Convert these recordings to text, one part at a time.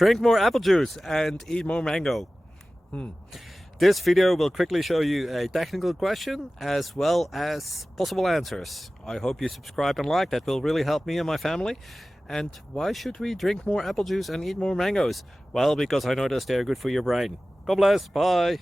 Drink more apple juice and eat more mango. This video will quickly show you a technical question as well as possible answers. I hope you subscribe and like, that will really help me and my family. And why should we drink more apple juice and eat more mangoes? Well, because I noticed they're good for your brain. God bless, bye!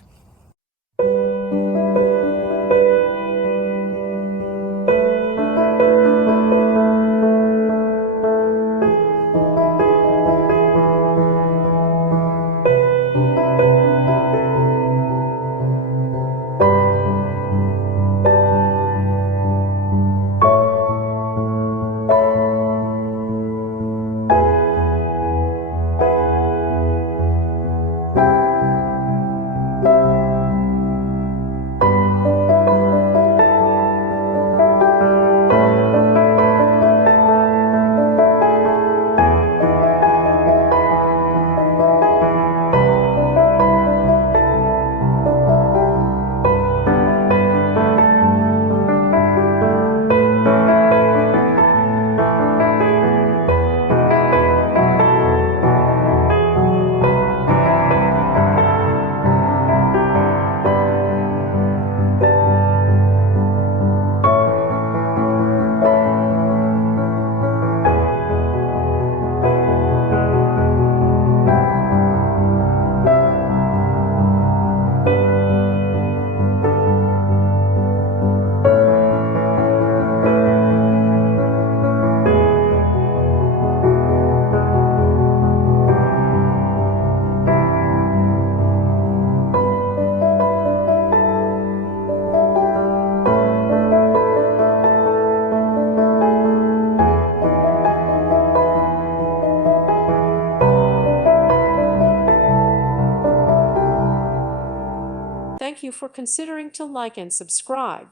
Thank you for considering to like and subscribe.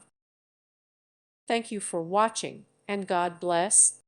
Thank you for watching, and God bless.